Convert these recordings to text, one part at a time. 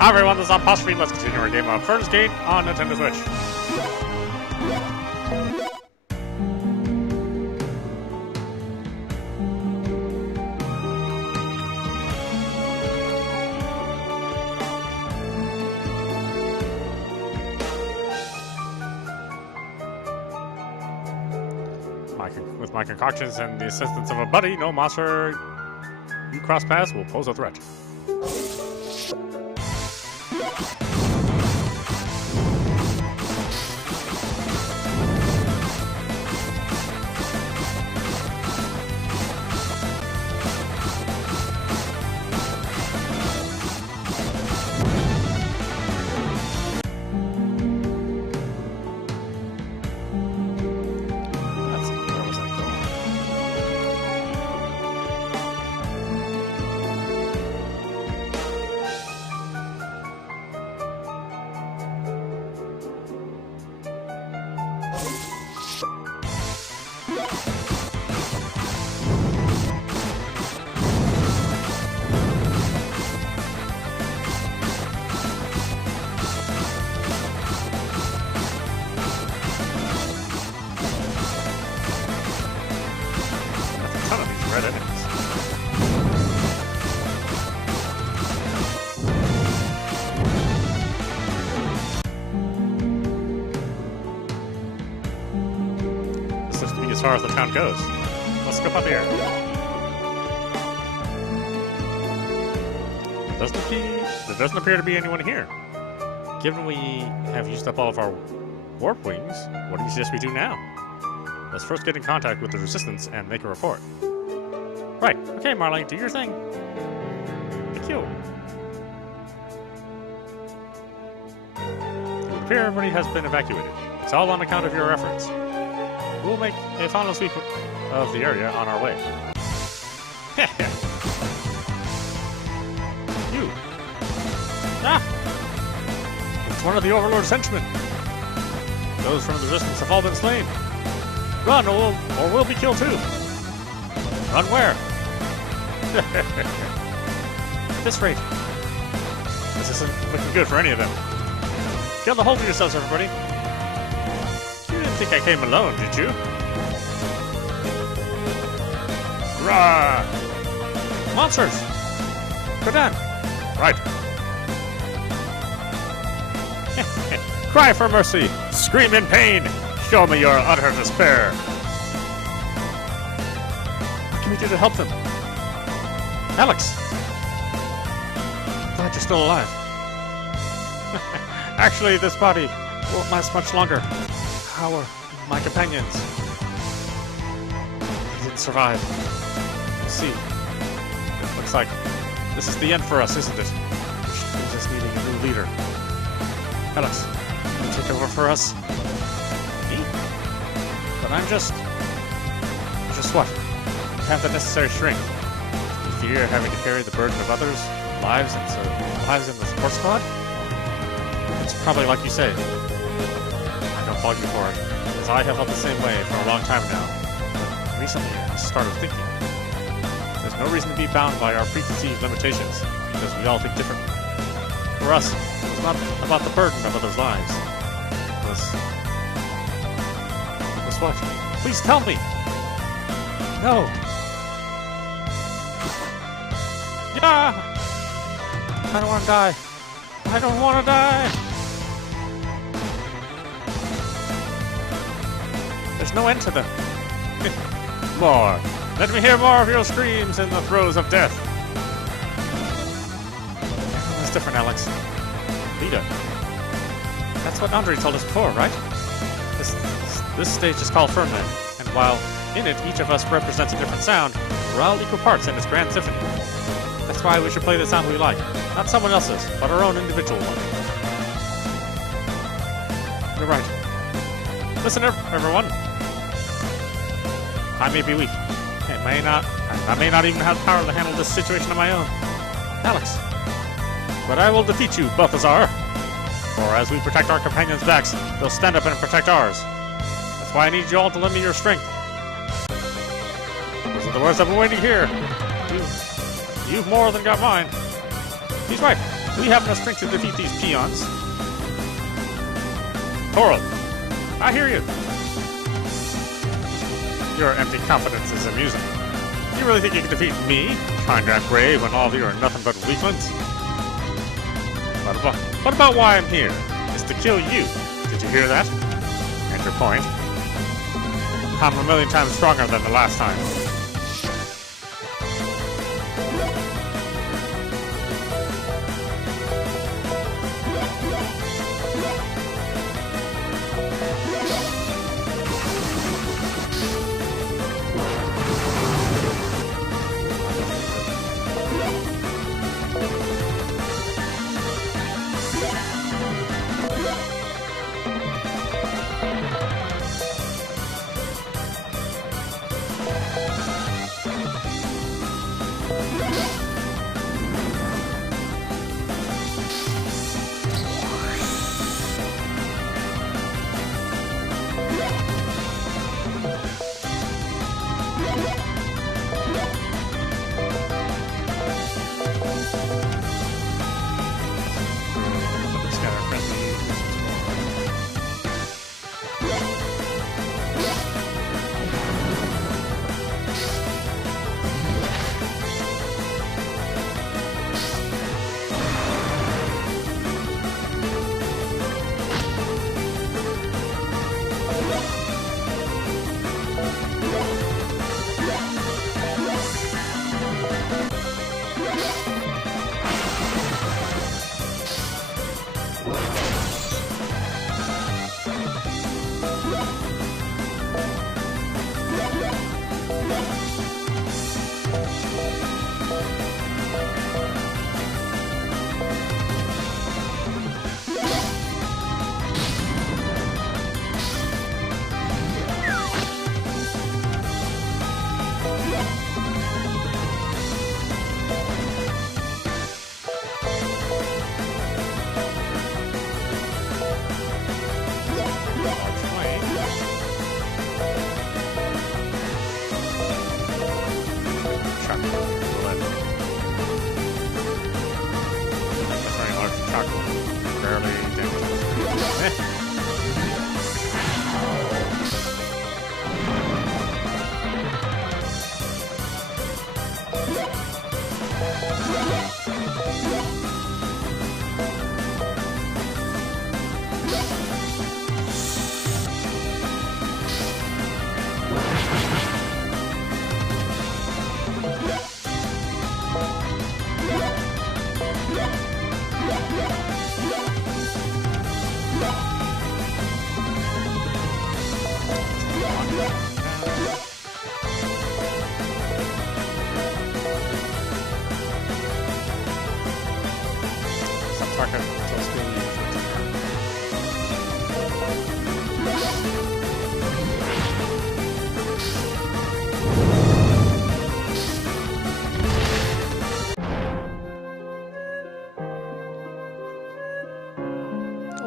Hi everyone, this is Audap. Let's continue our game of Fernz Gate on Nintendo Switch. With my concoctions and the assistance of a buddy, no monster you cross paths will pose a threat. Red enemies. This looks to be as far as the town goes. Let's go up here. There doesn't appear to be anyone here. Given we have used up all of our warp wings, what do you suggest we do now? Let's first get in contact with the Resistance and make a report. Right. Okay, Marley, do your thing. Thank you. It would appear everybody has been evacuated. It's all on account of your efforts. We'll make a final sweep of the area on our way. You. Ah! It's one of the Overlord's henchmen. Those from the Resistance have all been slain. Run, or we'll be killed too. Run where? At this rate, this isn't looking good for any of them. Get a hold of yourselves, everybody. You didn't think I came alone, did you? Rah! Monsters! Go down! Right. Cry for mercy! Scream in pain! Show me your utter despair! What can we do to help them? Alex! Glad you're still alive. Actually, this body won't last much longer. How are my companions? They didn't survive. I see. It looks like this is the end for us, isn't it? We're just needing a new leader. Alex, can you take over for us? Me? But I'm just what? You have the necessary strength. You fear having to carry the burden of others' lives in the support squad? It's probably like you say. I don't fault you for it, as I have felt the same way for a long time now. But recently, I started thinking. There's no reason to be bound by our preconceived limitations, because we all think differently. For us, it was not about the burden of others' lives. It was what? Please tell me! No! Yeah! I don't want to die! I don't want to die! There's no end to them. More. Let me hear more of your screams in the throes of death. Everyone's different, Alex. Lita. That's what Andre told us before, right? This stage is called Fernland, and while in it each of us represents a different sound, we're all equal parts in its grand symphony. That's why we should play the sound we like. Not someone else's, but our own individual one. You're right. Listen, everyone. I may be weak. I may not even have power to handle this situation on my own. Alex. But I will defeat you, Balthazar. For as we protect our companions' backs, they'll stand up and protect ours. That's why I need you all to lend me your strength. Those are the words I've been waiting to hear. You've more than got mine. He's right. We have enough strength to defeat these peons. Toral, I hear you. Your empty confidence is amusing. You really think you can defeat me, trying to act brave when all of you are nothing but weaklings? What about why I'm here? Is to kill you. Did you hear that? And your point? I'm a million times stronger than the last time.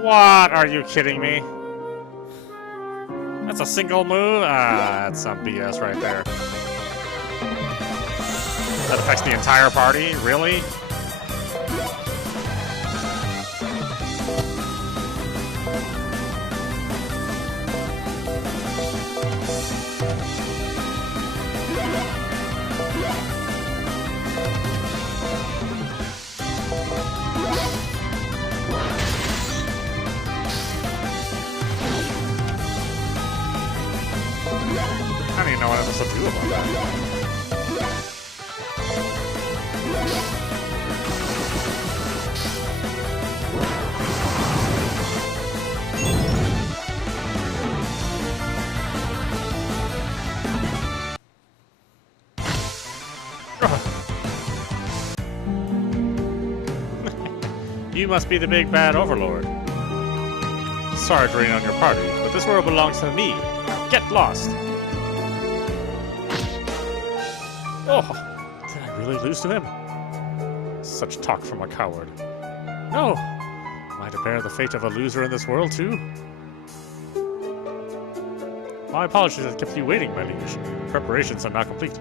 What? Are you kidding me? That's a single move? Ah, that's some BS right there. That affects the entire party? Really? I don't even know what I'm supposed to do about that. You must be the big bad Overlord. Sorry to rain on your party, but this world belongs to me. Get lost! Oh, did I really lose to him? Such talk from a coward. No! Am I to bear the fate of a loser in this world, too? My apologies that kept you waiting, my liege. Preparations are now complete.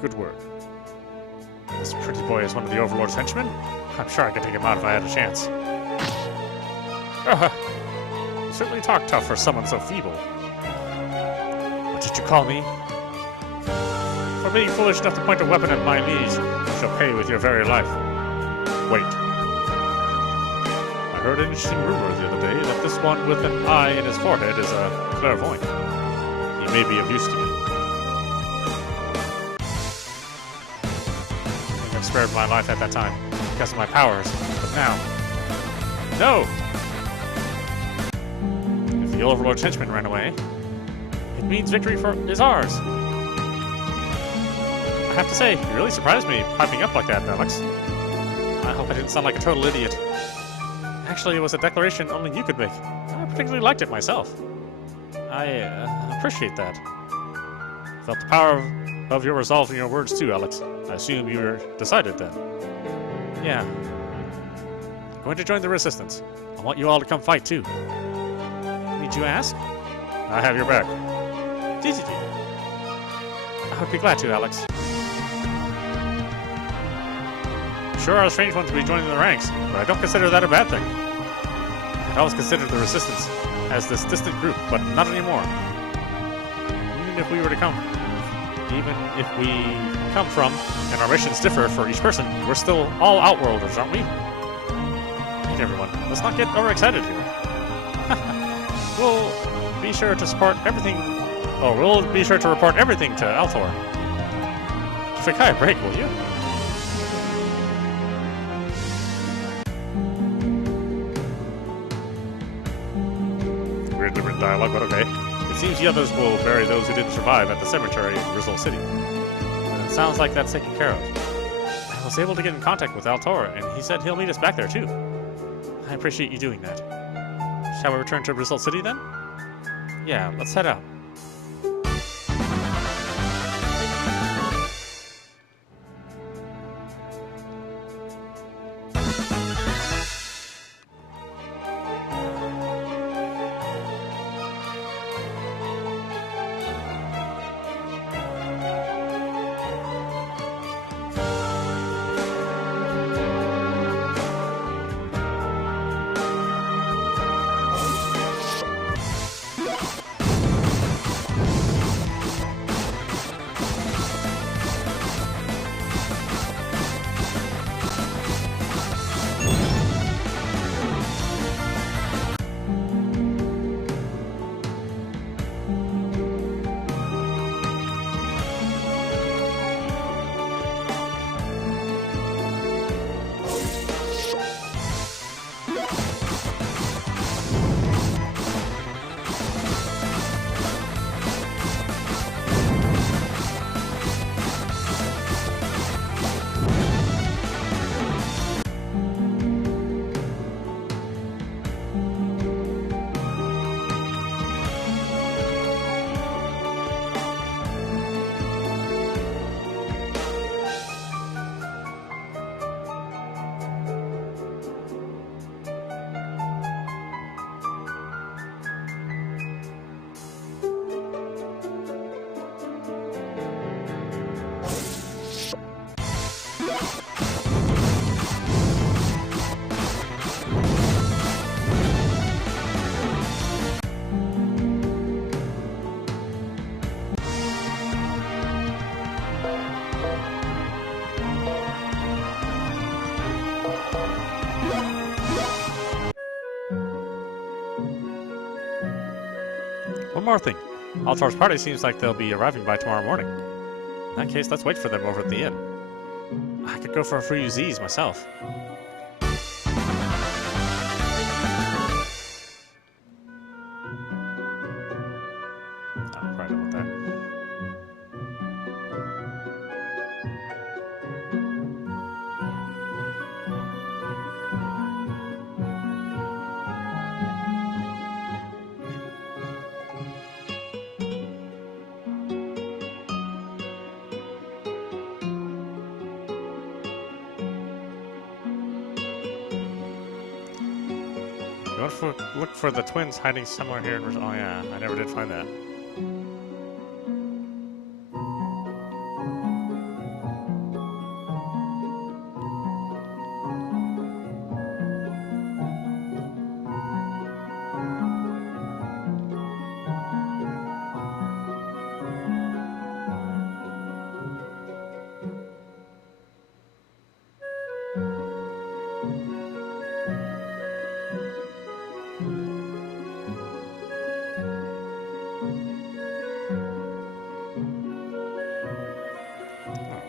Good work. This pretty boy is one of the Overlord's henchmen? I'm sure I could take him out if I had a chance. You certainly talk tough for someone so feeble. What did you call me? For being foolish enough to point a weapon at my knees, you shall pay with your very life. Wait. I heard an interesting rumor the other day that this one with an eye in his forehead is a clairvoyant. He may be of use to me. I have spared my life at that time because of my powers, but now... No! If the Overlord's henchman ran away, it means victory is ours. I have to say, you really surprised me piping up like that, Alex. I hope I didn't sound like a total idiot. Actually, it was a declaration only you could make. I particularly liked it myself. I appreciate that. I felt the power of your resolve in your words too, Alex. I assume you were decided then. Yeah. I'm going to join the resistance. I want you all to come fight too. Need you ask? I have your back. I would be glad to, Alex. Sure are strange ones to be joining the ranks, but I don't consider that a bad thing. I'd always considered the resistance as this distant group, but not anymore. Even if we come from, and our missions differ for each person, we're still all Outworlders, aren't we? Right, everyone, let's not get overexcited here. We'll be sure to report everything to Altor. Give a guy a break, will you? Weirdly written dialogue, but okay. It seems the others will bury those who didn't survive at the cemetery in Result City. And it sounds like that's taken care of. I was able to get in contact with Altor, and he said he'll meet us back there too. I appreciate you doing that. Shall we return to Result City then? Yeah, let's head out. One more thing. Altor's party seems like they'll be arriving by tomorrow morning. In that case, let's wait for them over at the inn. I could go for a few Z's myself. Probably don't want that. Look for the twins hiding somewhere here in Rizal. Oh yeah, I never did find that.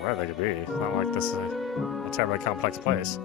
where they could be. It's not like this is a terribly complex place.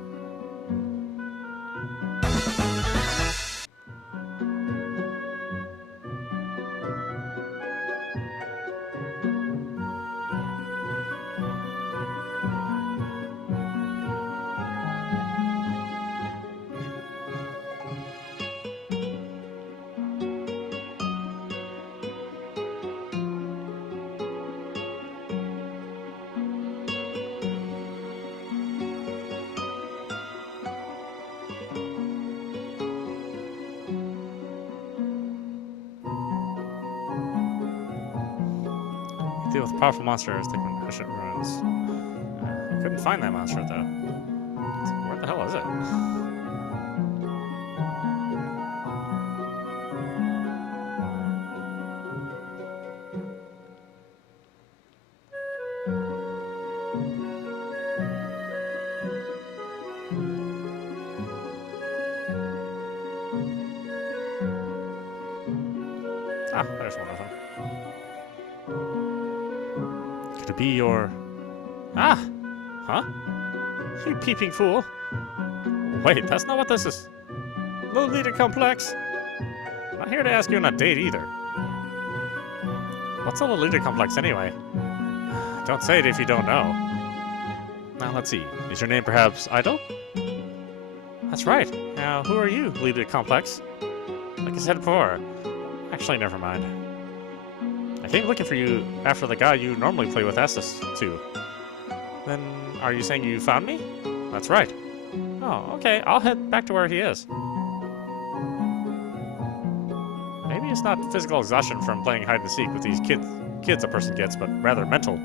Deal with powerful monsters that can hush at ruins. I couldn't find that monster though. Where the hell is it? Ah, there's one of them. Could it be your... Ah! Huh? You peeping fool. Wait, that's not what this is. Low Lita Complex. I'm not here to ask you on a date either. What's a Lolita Complex anyway? Don't say it if you don't know. Now let's see. Is your name perhaps Idol? That's right. Now, who are you, Lita Complex? Like I said before. Actually, never mind. I came looking for you after the guy you normally play with asked us to. Then, are you saying you found me? That's right. Oh, okay. I'll head back to where he is. Maybe it's not physical exhaustion from playing hide and seek with these kids a person gets, but rather mental.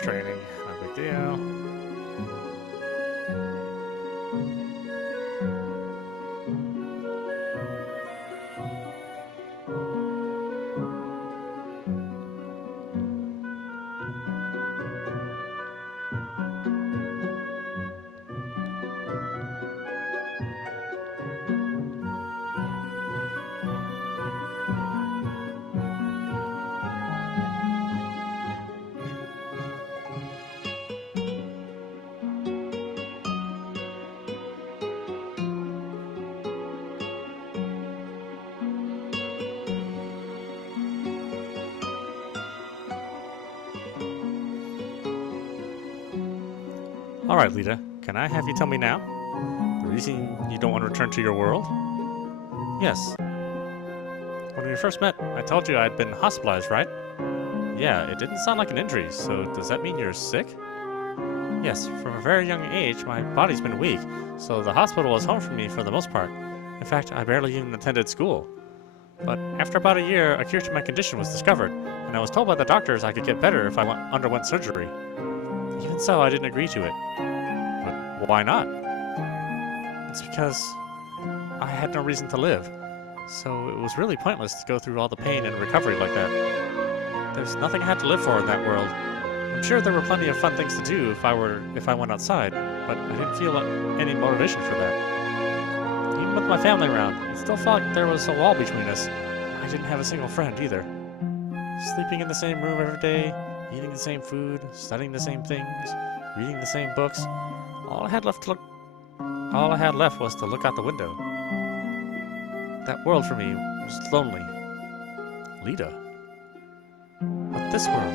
Training, no big deal. Alright, Lita, can I have you tell me now? The reason you don't want to return to your world? Yes. When we first met, I told you I'd been hospitalized, right? Yeah, it didn't sound like an injury, so does that mean you're sick? Yes, from a very young age, my body's been weak, so the hospital was home for me for the most part. In fact, I barely even attended school. But after about a year, a cure to my condition was discovered, and I was told by the doctors I could get better if I underwent surgery. Even so, I didn't agree to it. But why not? It's because I had no reason to live. So it was really pointless to go through all the pain and recovery like that. There's nothing I had to live for in that world. I'm sure there were plenty of fun things to do if I went outside, but I didn't feel any motivation for that. Even with my family around, it still felt like there was a wall between us. I didn't have a single friend either. Sleeping in the same room every day, eating the same food, studying the same things, reading the same books. All I had left was to look out the window. That world for me was lonely. Lita. But this world,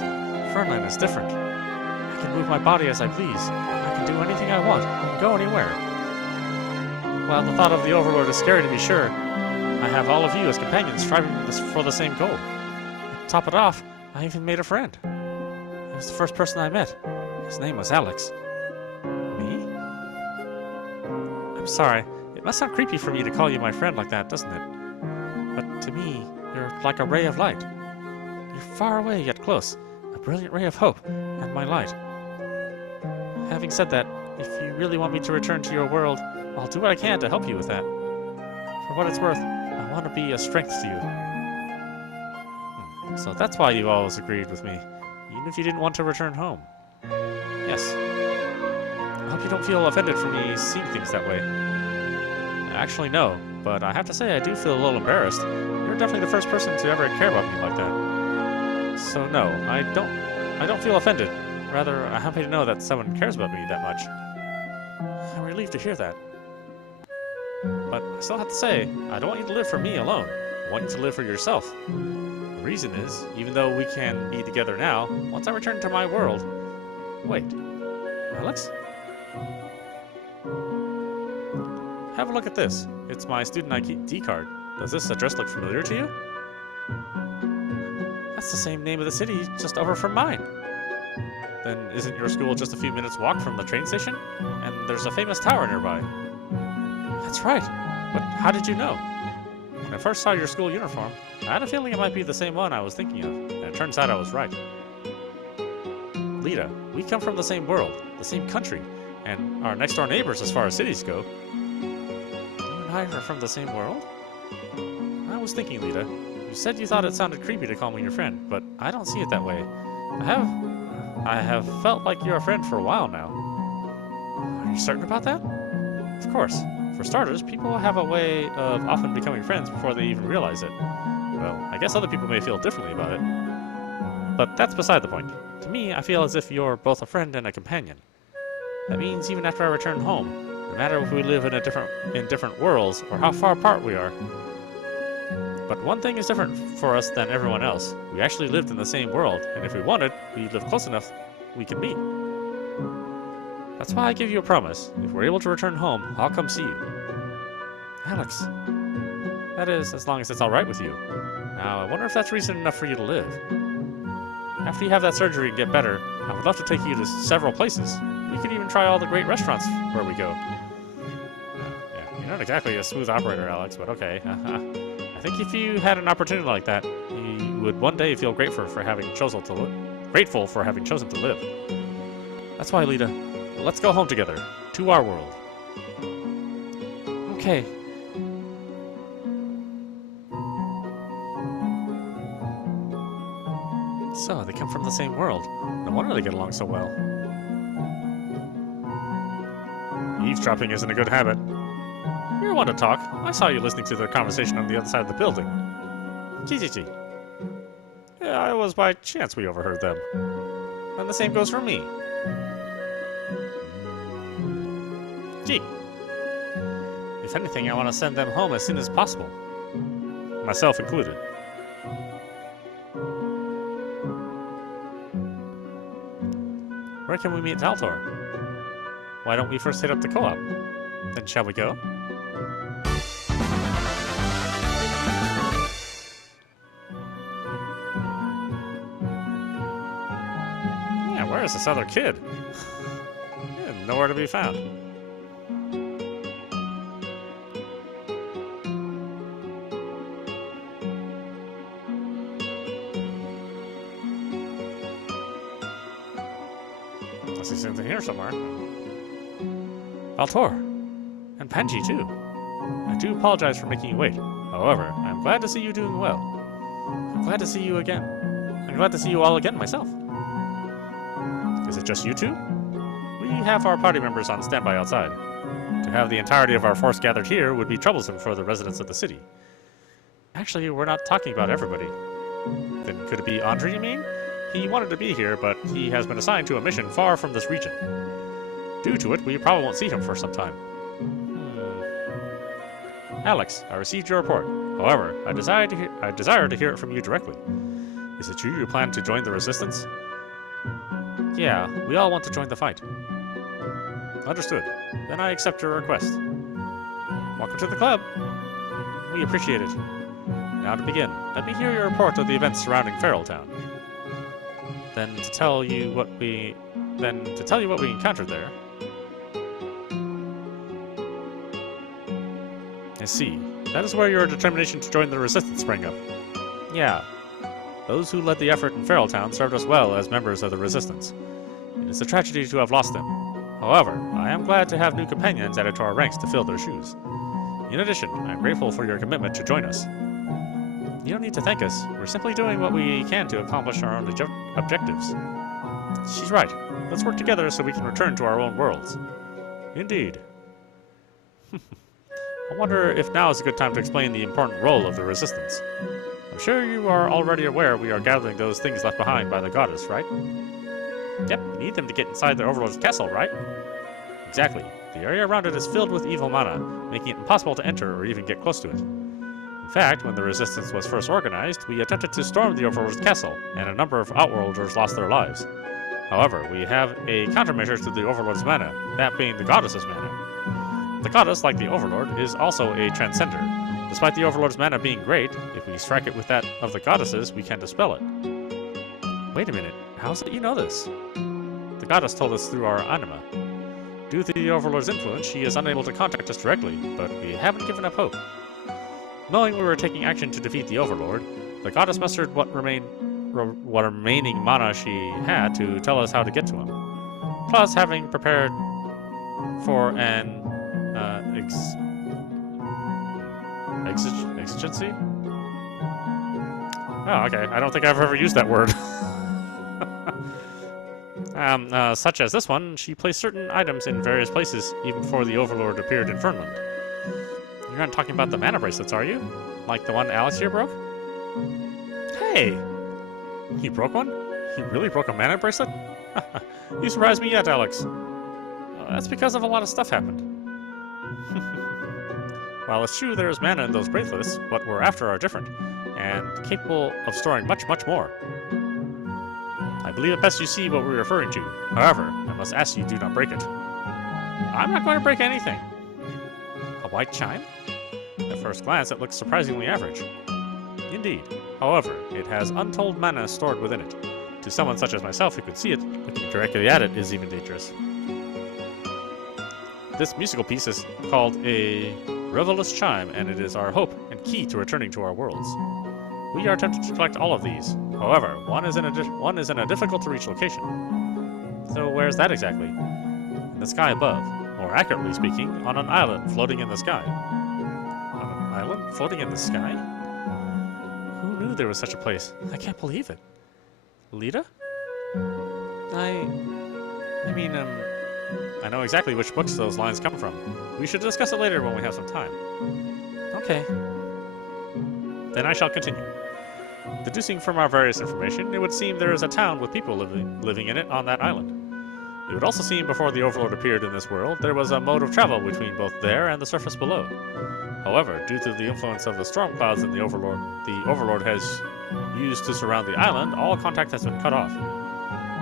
Fernland, is different. I can move my body as I please. I can do anything I want and go anywhere. While the thought of the Overlord is scary to be sure, I have all of you as companions striving for the same goal. To top it off, I even made a friend. He was the first person I met. His name was Alex. Me? I'm sorry. It must sound creepy for me to call you my friend like that, doesn't it? But to me, you're like a ray of light. You're far away yet close, a brilliant ray of hope, and my light. Having said that, if you really want me to return to your world, I'll do what I can to help you with that. For what it's worth, I want to be a strength to you. So that's why you always agreed with me, even if you didn't want to return home. Yes. I hope you don't feel offended for me seeing things that way. Actually, no, but I have to say I do feel a little embarrassed. You're definitely the first person to ever care about me like that. So no, I don't feel offended. Rather, I'm happy to know that someone cares about me that much. I'm relieved to hear that. But I still have to say, I don't want you to live for me alone. I want you to live for yourself. The reason is, even though we can be together now, once I return to my world... Wait. Alex? Have a look at this. It's my student ID card. Does this address look familiar to you? That's the same name of the city, just over from mine. Then isn't your school just a few minutes walk from the train station? And there's a famous tower nearby. That's right. But how did you know? When I first saw your school uniform, I had a feeling it might be the same one I was thinking of, and it turns out I was right. Lita, we come from the same world, the same country, and are next door neighbors as far as cities go. You and I are from the same world? I was thinking, Lita, you said you thought it sounded creepy to call me your friend, but I don't see it that way. I have felt like you're a friend for a while now. Are you certain about that? Of course. For starters, people have a way of often becoming friends before they even realize it. Well, I guess other people may feel differently about it. But that's beside the point. To me, I feel as if you're both a friend and a companion. That means even after I return home, no matter if we live in different worlds or how far apart we are. But one thing is different for us than everyone else. We actually lived in the same world, and if we wanted, we live close enough, we can meet. That's why I give you a promise. If we're able to return home, I'll come see you. Alex. That is, as long as it's alright with you. Now, I wonder if that's reason enough for you to live. After you have that surgery and get better, I would love to take you to several places. We could even try all the great restaurants where we go. Yeah, you're not exactly a smooth operator, Alex, but okay. I think if you had an opportunity like that, you would one day feel grateful for having chosen to live. That's why, Lita, let's go home together, to our world. Okay. So, they come from the same world. No wonder they get along so well. Eavesdropping isn't a good habit. You're one to talk. I saw you listening to the conversation on the other side of the building. Gee. Yeah, it was by chance we overheard them. And the same goes for me. Gee. If anything, I want to send them home as soon as possible. Myself included. Where can we meet Taltor? Why don't we first hit up the co-op? Then shall we go? Yeah, where is this other kid? Yeah, nowhere to be found. I see something here somewhere. Altor. And Panji, too. I do apologize for making you wait. However, I'm glad to see you doing well. I'm glad to see you again. I'm glad to see you all again myself. Is it just you two? We have our party members on standby outside. To have the entirety of our force gathered here would be troublesome for the residents of the city. Actually, we're not talking about everybody. Then could it be Andre, you mean? He wanted to be here, but he has been assigned to a mission far from this region. Due to it, we probably won't see him for some time. Alex, I received your report. However, I desire to hear it from you directly. Is it true you plan to join the resistance? Yeah, we all want to join the fight. Understood. Then I accept your request. Welcome to the club. We appreciate it. Now to begin, let me hear your report of the events surrounding Feraltown. Then to tell you what we encountered there. I see. That is where your determination to join the resistance sprang up. Yeah. Those who led the effort in Feraltown served us well as members of the resistance. It is a tragedy to have lost them. However, I am glad to have new companions added to our ranks to fill their shoes. In addition, I am grateful for your commitment to join us. You don't need to thank us. We're simply doing what we can to accomplish our own objectives. She's right. Let's work together so we can return to our own worlds. Indeed. I wonder if now is a good time to explain the important role of the resistance. I'm sure you are already aware we are gathering those things left behind by the goddess, right? Yep, you need them to get inside the Overlord's castle, right? Exactly. The area around it is filled with evil mana, making it impossible to enter or even get close to it. In fact, when the resistance was first organized, we attempted to storm the Overlord's castle, and a number of Outworlders lost their lives. However, we have a countermeasure to the Overlord's mana, that being the goddess's mana. The goddess, like the Overlord, is also a transcender. Despite the Overlord's mana being great, if we strike it with that of the goddesses, we can dispel it. Wait a minute, how is it you know this? The goddess told us through our anima. Due to the Overlord's influence, she is unable to contact us directly, but we haven't given up hope. Knowing we were taking action to defeat the Overlord, the goddess mustered what remaining mana she had to tell us how to get to him. Plus, having prepared for an exigency? Oh, okay. I don't think I've ever used that word. Such as this one, she placed certain items in various places even before the Overlord appeared in Fernland. You're not talking about the mana bracelets, are you? Like the one Alex here broke? Hey! He broke one? He really broke a mana bracelet? You surprised me yet, Alex. That's because of a lot of stuff happened. While it's true there is mana in those bracelets, what we're after are different, and capable of storing much, much more. I believe it best you see what we're referring to. However, I must ask you do not break it. I'm not going to break anything. A white chime? At first glance, it looks surprisingly average. Indeed. However, it has untold mana stored within it. To someone such as myself who could see it, looking directly at it is even dangerous. This musical piece is called a Revelous Chime, and it is our hope and key to returning to our worlds. We are tempted to collect all of these. However, one is in a difficult-to-reach location. So where's that exactly? In the sky above. More accurately speaking, on an island floating in the sky. On an island floating in the sky? Who knew there was such a place? I can't believe it. Lita? I know exactly which books those lines come from. We should discuss it later when we have some time. Okay. Then I shall continue. Deducing from our various information, it would seem there is a town with people living in it on that island. It would also seem before the Overlord appeared in this world, there was a mode of travel between both there and the surface below. However, due to the influence of the storm clouds that the Overlord has used to surround the island, all contact has been cut off.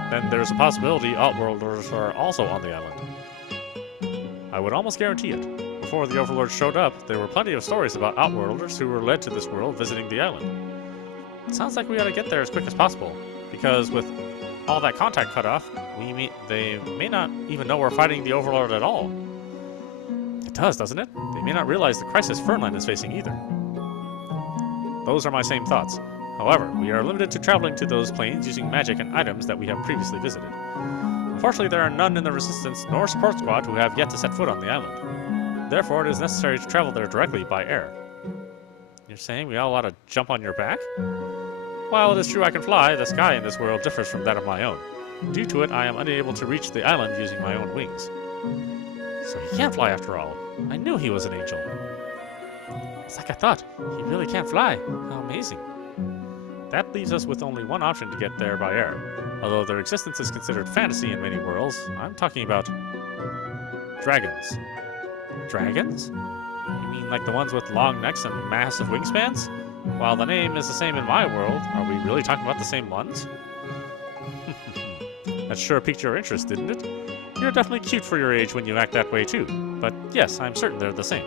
Then there's a possibility Outworlders are also on the island. I would almost guarantee it. Before the Overlord showed up, there were plenty of stories about Outworlders who were led to this world visiting the island. It sounds like we ought to get there as quick as possible, because with all that contact cut off, they may not even know we're fighting the Overlord at all. It does, doesn't it? They may not realize the crisis Fernland is facing either. Those are my same thoughts. However, we are limited to traveling to those planes using magic and items that we have previously visited. Unfortunately, there are none in the Resistance nor support squad who have yet to set foot on the island. Therefore, it is necessary to travel there directly by air. You're saying we all ought to jump on your back? While it is true I can fly, the sky in this world differs from that of my own. Due to it, I am unable to reach the island using my own wings. So he can't fly after all. I knew he was an angel. It's like I thought. He really can't fly. How amazing. That leaves us with only one option to get there by air. Although their existence is considered fantasy in many worlds, I'm talking about dragons. Dragons? You mean like the ones with long necks and massive wingspans? While the name is the same in my world, are we really talking about the same ones? That sure piqued your interest, didn't it? You're definitely cute for your age when you act that way too. But yes, I'm certain they're the same.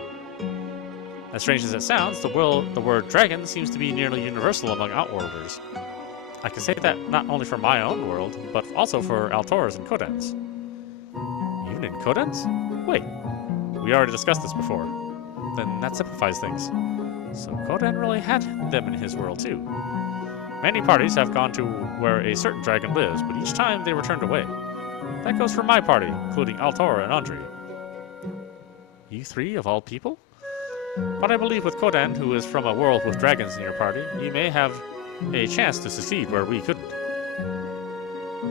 As strange as it sounds, the word dragon seems to be nearly universal among Outworlders. I can say that not only for my own world, but also for Altor's and Codan's. Even in Codan's? Wait, we already discussed this before. Then that simplifies things. So Codan really had them in his world too. Many parties have gone to where a certain dragon lives, but each time they were turned away. That goes for my party, including Altor and Andre. You three of all people? But I believe with Codan, who is from a world with dragons in your party, you may have a chance to succeed where we couldn't.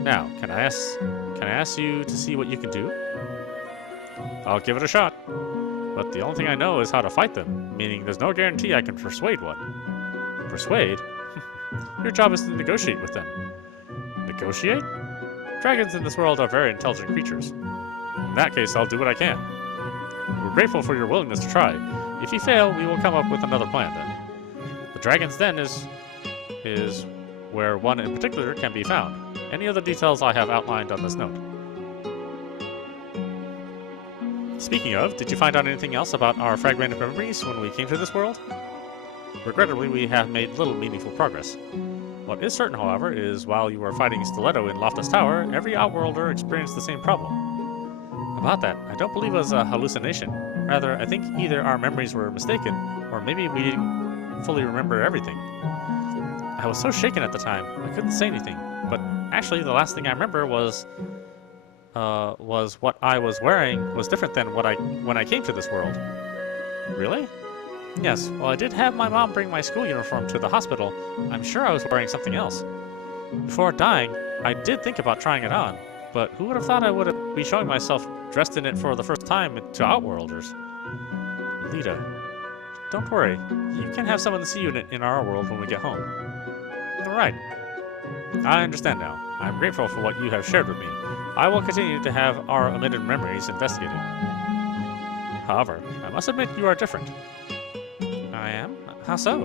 Now, can I ask you to see what you can do? I'll give it a shot. But the only thing I know is how to fight them, meaning there's no guarantee I can persuade one. Persuade? Your job is to negotiate with them. Negotiate? Dragons in this world are very intelligent creatures. In that case, I'll do what I can. We're grateful for your willingness to try. If you fail, we will come up with another plan then. The Dragon's Den is where one in particular can be found. Any other details I have outlined on this note. Speaking of, did you find out anything else about our fragmented memories when we came to this world? Regrettably, we have made little meaningful progress. What is certain, however, is while you were fighting Stiletto in Loftus Tower, every Outworlder experienced the same problem. About that, I don't believe it was a hallucination. Rather, I think either our memories were mistaken, or maybe we didn't fully remember everything. I was so shaken at the time, I couldn't say anything. But actually, the last thing I remember was what I was wearing was different than when I came to this world. Really? Yes, well, I did have my mom bring my school uniform to the hospital. I'm sure I was wearing something else. Before dying, I did think about trying it on, but who would have thought I would be showing myself dressed in it for the first time to Outworlders? Lita, don't worry. You can have someone see you in our world when we get home. Alright. I understand now. I'm grateful for what you have shared with me. I will continue to have our omitted memories investigated. However, I must admit you are different. I am? How so?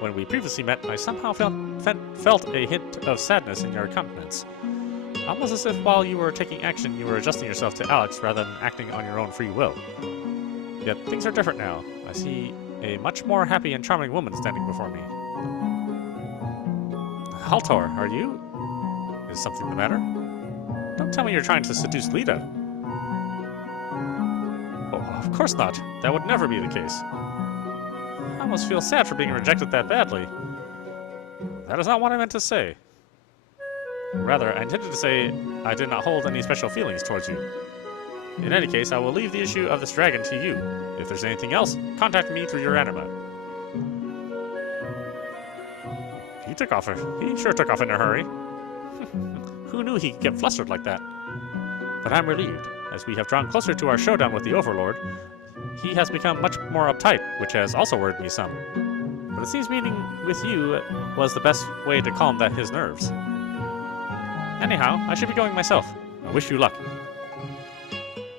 When we previously met, I somehow felt a hint of sadness in your countenance. Almost as if while you were taking action, you were adjusting yourself to Alex rather than acting on your own free will. Yet things are different now. I see a much more happy and charming woman standing before me. Altor, are you? Is something the matter? Don't tell me you're trying to seduce Lita. Oh, of course not. That would never be the case. I almost feel sad for being rejected that badly. That is not what I meant to say. Rather, I intended to say I did not hold any special feelings towards you. In any case, I will leave the issue of this dragon to you. If there's anything else, contact me through your anima. He sure took off in a hurry. Who knew he could get flustered like that? But I'm relieved. As we have drawn closer to our showdown with the Overlord, he has become much more uptight, which has also worried me some. But it seems meeting with you was the best way to calm his nerves. Anyhow, I should be going myself. I wish you luck.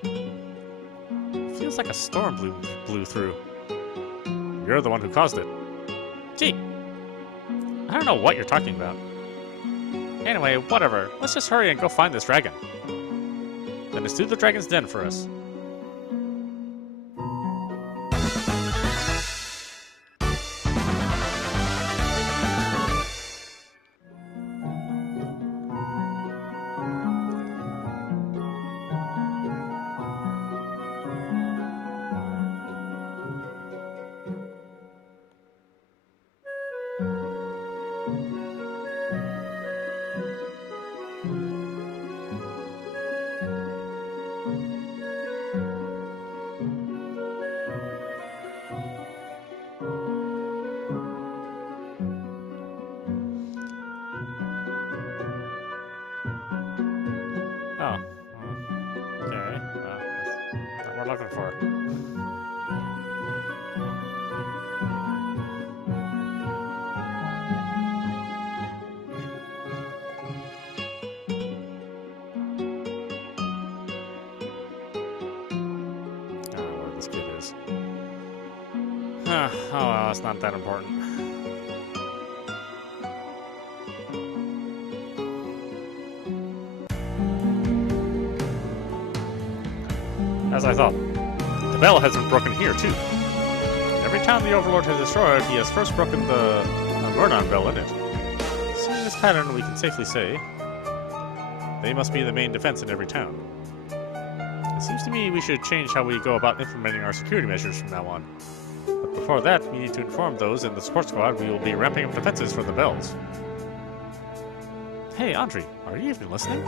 It feels like a storm blew through. You're the one who caused it. Gee, I don't know what you're talking about. Anyway, whatever. Let's just hurry and go find this dragon. Then let's do the dragon's den for us. this kid is. Oh well, it's not that important. As I thought, the bell has been broken here too. Every town the Overlord has destroyed, he has first broken the Fernland bell in it. Seeing this pattern, we can safely say they must be the main defense in every town. It seems to me we should change how we go about implementing our security measures from now on. But before that, we need to inform those in the support squad we will be ramping up defenses for the bells. Hey, Andre, are you even listening?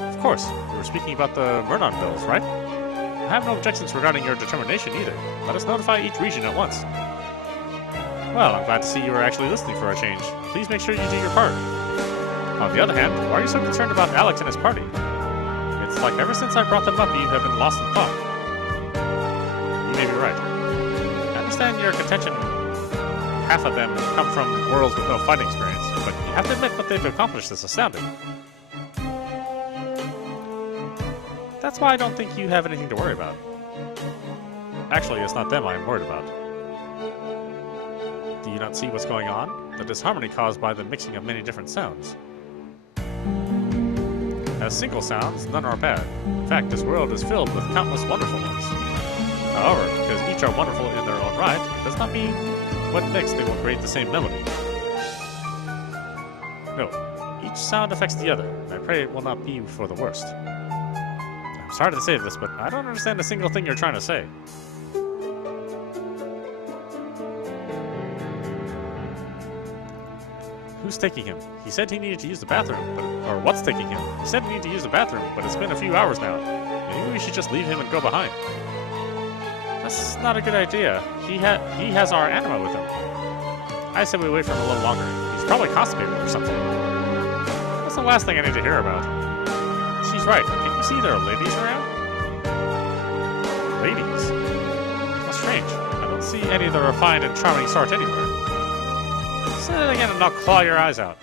Of course, we were speaking about the Fernland bells, right? I have no objections regarding your determination either. Let us notify each region at once. Well, I'm glad to see you are actually listening for a change. Please make sure you do your part. On the other hand, why are you so concerned about Alex and his party? It's like ever since I brought them up, you have been lost in thought. You may be right. I understand your contention. Half of them come from worlds with no fighting experience, but you have to admit what they've accomplished is astounding. That's why I don't think you have anything to worry about. Actually, it's not them I am worried about. Do you not see what's going on? The disharmony caused by the mixing of many different sounds. As single sounds, none are bad. In fact, this world is filled with countless wonderful ones. However, because each are wonderful in their own right, it does not mean when mixed they will create the same melody. No, each sound affects the other, and I pray it will not be for the worst. I'm sorry to say this, but I don't understand a single thing you're trying to say. Who's taking him? He said he needed to use the bathroom, or what's taking him? He said he needed to use the bathroom, but it's been a few hours now. Maybe we should just leave him and go behind. That's not a good idea. He has our anima with him. I said we wait for him a little longer. He's probably constipated or something. That's the last thing I need to hear about. She's right. Can't you see there are ladies around? Ladies? How strange. I don't see any of the refined and charming sort anywhere. Say it again and I'll claw your eyes out.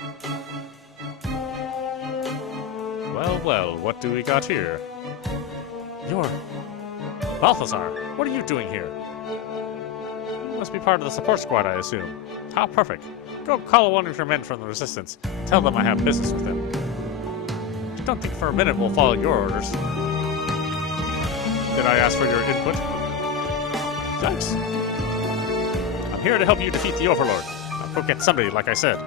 Well, well, what do we got here? You're... Balthazar, what are you doing here? You must be part of the support squad, I assume. How perfect. Go call one of your men from the Resistance. Tell them I have business with them. Don't think for a minute we'll follow your orders. Did I ask for your input? Thanks. I'm here to help you defeat the Overlord. I'll go get somebody, like I said.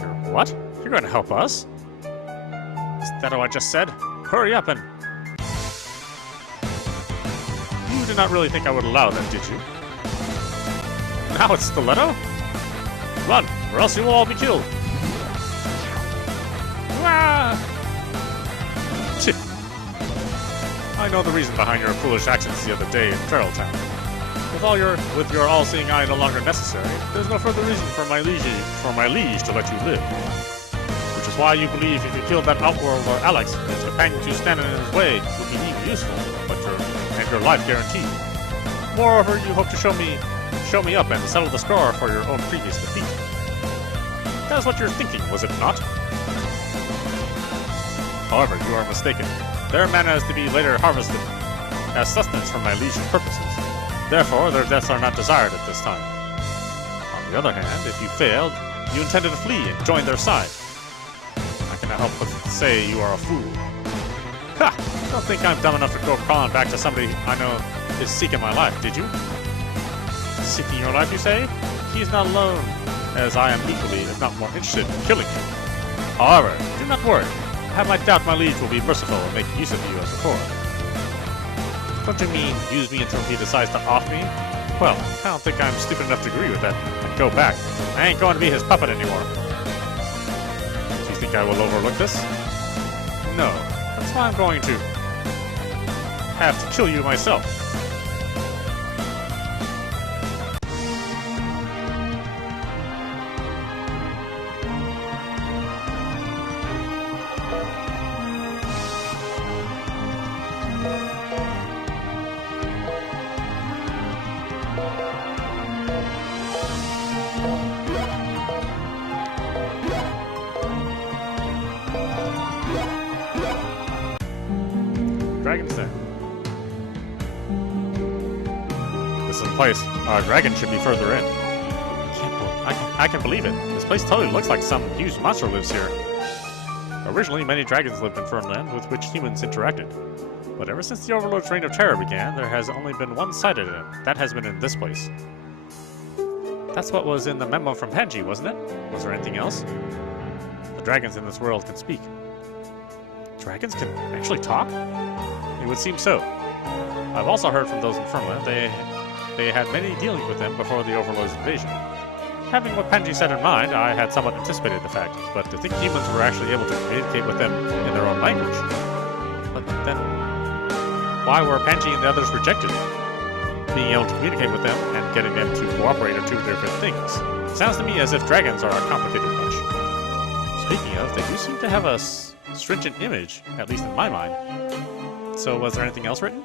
You're what? You're going to help us? Is that what I just said? Hurry up and... You did not really think I would allow that, did you? Now it's Stiletto? Run, or else you will all be killed. Ah! I know the reason behind your foolish actions the other day in Feral Town. With your all-seeing eye no longer necessary, there's no further reason for my liege to let you live. Which is why you believe if you killed that outworlder Alex, his companion to stand in his way would be even useful, and your life guaranteed. Moreover, you hope to show me up and settle the score for your own previous defeat. That is what you're thinking, was it not? However, you are mistaken. Their mana is to be later harvested as sustenance for my liege's purposes. Therefore, their deaths are not desired at this time. On the other hand, if you failed, you intended to flee and join their side. I cannot help but say you are a fool. Ha! Don't think I'm dumb enough to go crawling back to somebody I know is seeking my life, did you? Seeking your life, you say? He's not alone, as I am equally, if not more interested in killing you. However, do not worry. I have my doubt my liege will be merciful and make use of you as before. Don't you mean use me until he decides to off me? Well, I don't think I'm stupid enough to agree with that and go back. I ain't going to be his puppet anymore. Do you think I will overlook this? No. That's why I'm going to have to kill you myself. Dragon's Den. This is the place. Our dragon should be further in. I can believe it. This place totally looks like some huge monster lives here. Originally, many dragons lived in Fernland with which humans interacted. But ever since the Overlord's reign of terror began, there has only been one sighted in it. That has been in this place. That's what was in the memo from Penji, wasn't it? Was there anything else? The dragons in this world can speak. Dragons can actually talk? It would seem so. I've also heard from those in Fernland they had many dealings with them before the Overlord's invasion. Having what Penji said in mind, I had somewhat anticipated the fact, but to think humans were actually able to communicate with them in their own language. But then, why were Penji and the others rejected? Being able to communicate with them and getting them to cooperate are two different things. It sounds to me as if dragons are a complicated bunch. Speaking of, they do seem to have a stringent image, at least in my mind. So was there anything else written?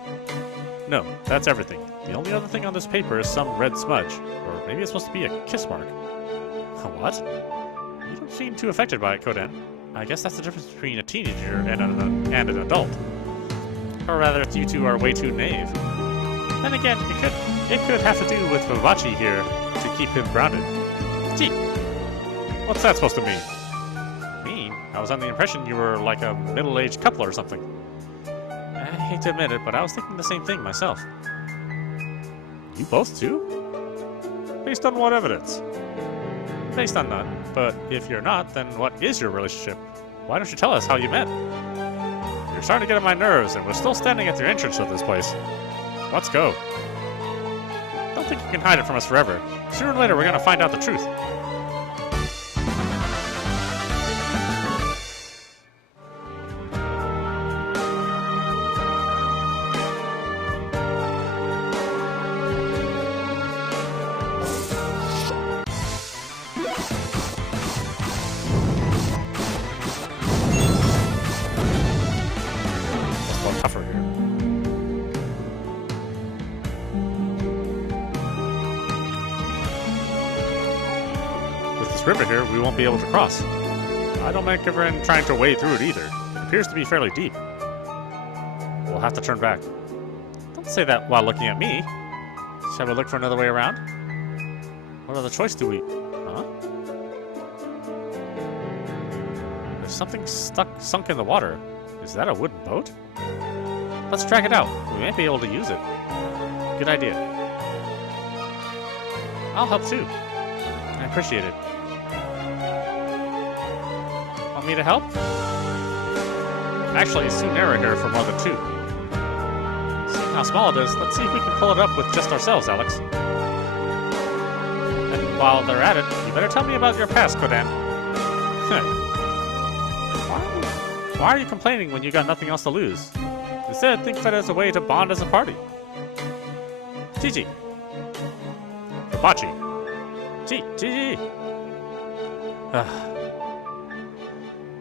No, that's everything. The only other thing on this paper is some red smudge. Or maybe it's supposed to be a kiss mark. What? You don't seem too affected by it, Koden. I guess that's the difference between a teenager and an adult. Or rather, you two are way too naive. Then again, it could have to do with Vivachi here to keep him grounded. Gee, what's that supposed to mean? Mean? I was under the impression you were like a middle-aged couple or something. I hate to admit it, but I was thinking the same thing myself. You both too? Based on what evidence? Based on none, but if you're not, then what is your relationship? Why don't you tell us how you met? You're starting to get on my nerves, and we're still standing at the entrance of this place. Let's go. Don't think you can hide it from us forever. Sooner or later, we're gonna find out the truth. Tougher here. With this river here, we won't be able to cross. I don't recommend trying to wade through it either. It appears to be fairly deep. We'll have to turn back. Don't say that while looking at me. Shall we look for another way around? What other choice do we... Huh? There's something sunk in the water. Is that a wooden boat? Let's track it out. We might be able to use it. Good idea. I'll help too. I appreciate it. Want me to help? Actually, it's too narrow here for more than two. Seeing how small it is, let's see if we can pull it up with just ourselves, Alex. And while they're at it, you better tell me about your past, Kodan. Why are you complaining when you got nothing else to lose? Instead, think of it as a way to bond as a party. Gigi. Vivachi. Gigi.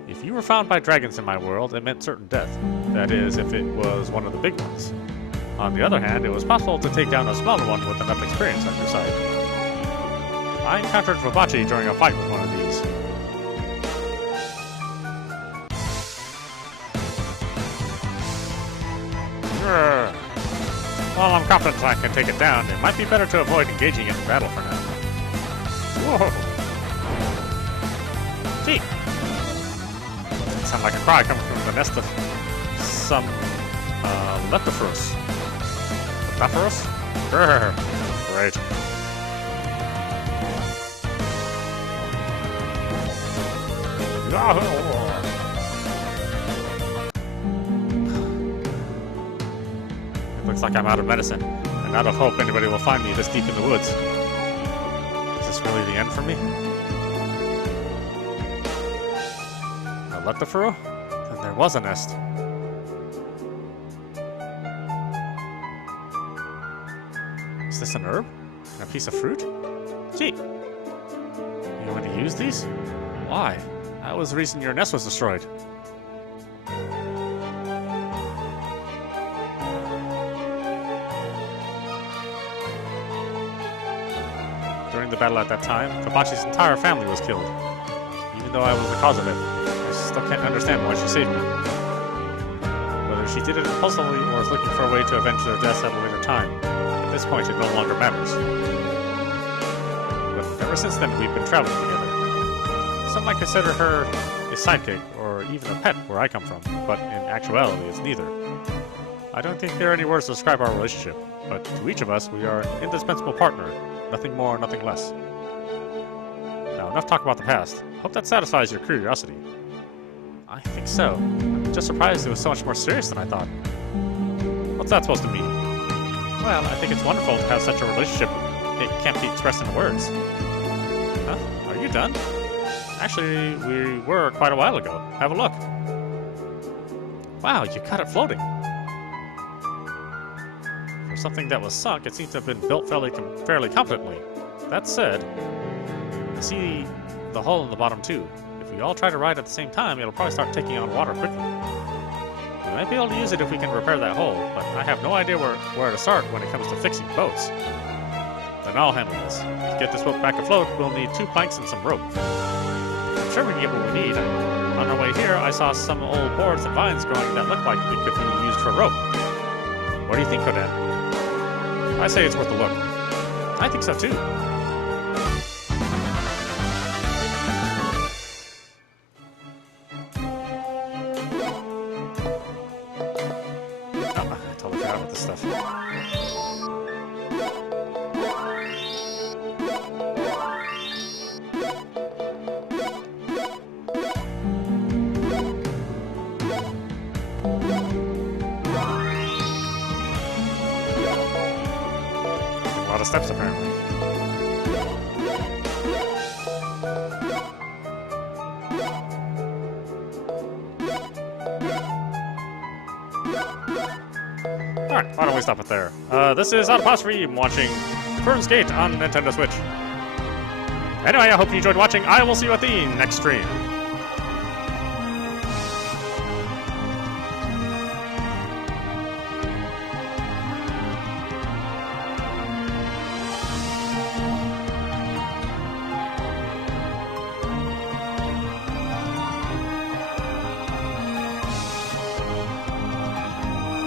If you were found by dragons in my world, it meant certain death. That is, if it was one of the big ones. On the other hand, it was possible to take down a smaller one with enough experience on your side. I encountered Vivachi during a fight with one of these. While I'm confident I can take it down, it might be better to avoid engaging it in battle for now. Whoa! Gee! That sounds like a cry coming from the nest of some Leptophorus. Leptophorus? Grrr. Great. Looks like I'm out of medicine, and out of hope anybody will find me this deep in the woods. Is this really the end for me? A Leptophorus? Then there was a nest. Is this an herb? And a piece of fruit? Gee! You want to use these? Why? That was the reason your nest was destroyed. During the battle at that time, Vivachi's entire family was killed. Even though I was the cause of it, I still can't understand why she saved me. Whether she did it impulsively or was looking for a way to avenge their deaths at a later time, at this point, it no longer matters. But ever since then, we've been traveling together. Some might consider her a sidekick, or even a pet where I come from, but in actuality, it's neither. I don't think there are any words to describe our relationship, but to each of us, we are an indispensable partner. Nothing more, nothing less. Now, enough talk about the past. Hope that satisfies your curiosity. I think so. I'm just surprised it was so much more serious than I thought. What's that supposed to mean? Well, I think it's wonderful to have such a relationship. It can't be expressed in words. Huh? Are you done? Actually, we were quite a while ago. Have a look. Wow, you got it floating. For something that was sunk, it seems to have been built fairly competently. That said, I see the hole in the bottom too. If we all try to ride at the same time, it'll probably start taking on water quickly. We might be able to use it if we can repair that hole, but I have no idea where to start when it comes to fixing boats. Then I'll handle this. To get this boat back afloat, we'll need 2 planks and some rope. I'm sure we can get what we need. On our way here, I saw some old boards and vines growing that looked like they could be used for rope. What do you think, Codan? I say it's worth a look. I think so too. I totally forgot about this stuff. A lot of steps, apparently. Alright, why don't we stop it there? This is audap watching Fernz Gate on Nintendo Switch. Anyway, I hope you enjoyed watching. I will see you at the next stream.